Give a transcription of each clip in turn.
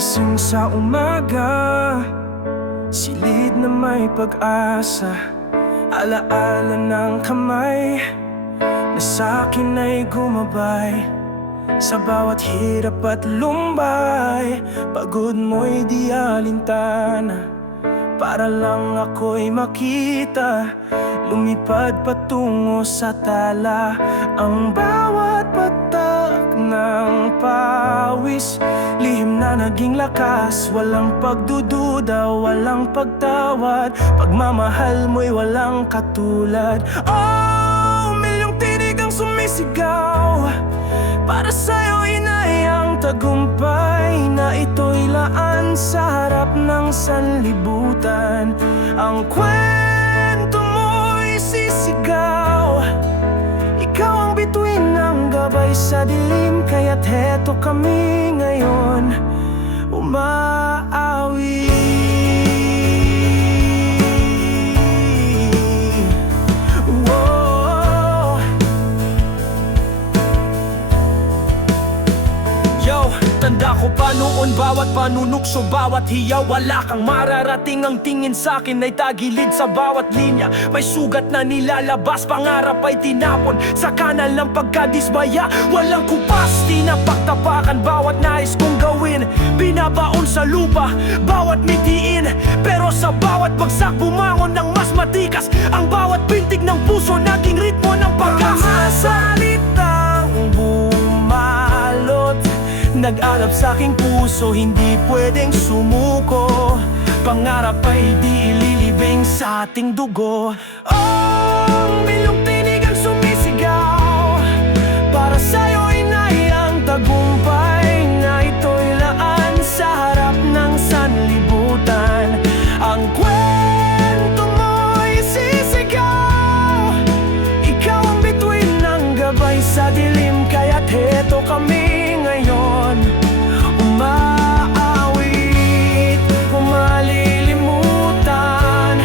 Gising sa umaga, silid na may pag-asa. Alaala ng kamay na sa'kin ay gumabay. Sa bawat hirap at lumbay, pagod mo'y di alintana. Para lang ako'y makita, lumipad patungo sa tala. Ang bawat patak ng pawis, lihim na naging lakas. Walang pagdududa, walang pagtawad. Pagmamahal mo'y walang katulad. Oh, milyong tinig ang sumisigaw para sa'yo, inay, ang tagumpay na ito'y laan sa harap ng sanlibutan. Ang kwento mo'y sisigaw, ikaw ang bituin ng gabay sa dilim. Kaya't heto kami ngayon, umaawi. Tanda ko pa noon, bawat panunukso, bawat hiyaw, wala kang mararating. Ang tingin sa'kin ay tagilid sa bawat linya. May sugat na nilalabas, pangarap ay tinapon sa kanal ng pagkadismaya. Walang kupas, tinapaktapakan bawat nais kong gawin. Binabaon sa lupa, bawat mitiin. Pero sa bawat bagsak, bumangon ng mas matikas. Ang bawat pintig ng puso, naging ritmo ng pag-asa. Nag-alap sa aking puso, hindi pwedeng sumuko. Pangarap ay di ililibing sa ating dugo. Oh, milyong tinig ang sumisigaw para sa'yo, inay, ang tagumpay na ito'y laan sa harap ng sanlibutan. Ang kwento mo'y sisigaw, ikaw ang bituin ng gabay sa dilim. Kaya't heto kami ngayon, umaawit, umalilimutan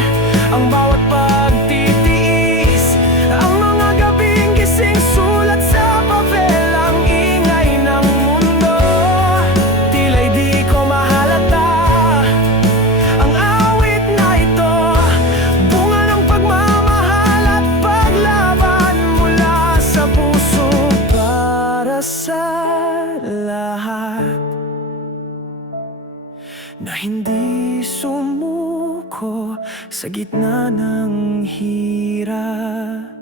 ang bawat pagtitiis. Ang mga gabing gising, sulat sa papel, ang ingay ng mundo. Tila'y di ko mahalata ang awit na ito, bunga ng pagmamahal at paglaban mula sa puso. Para sa lahat na hindi sumuko sa gitna ng hirap.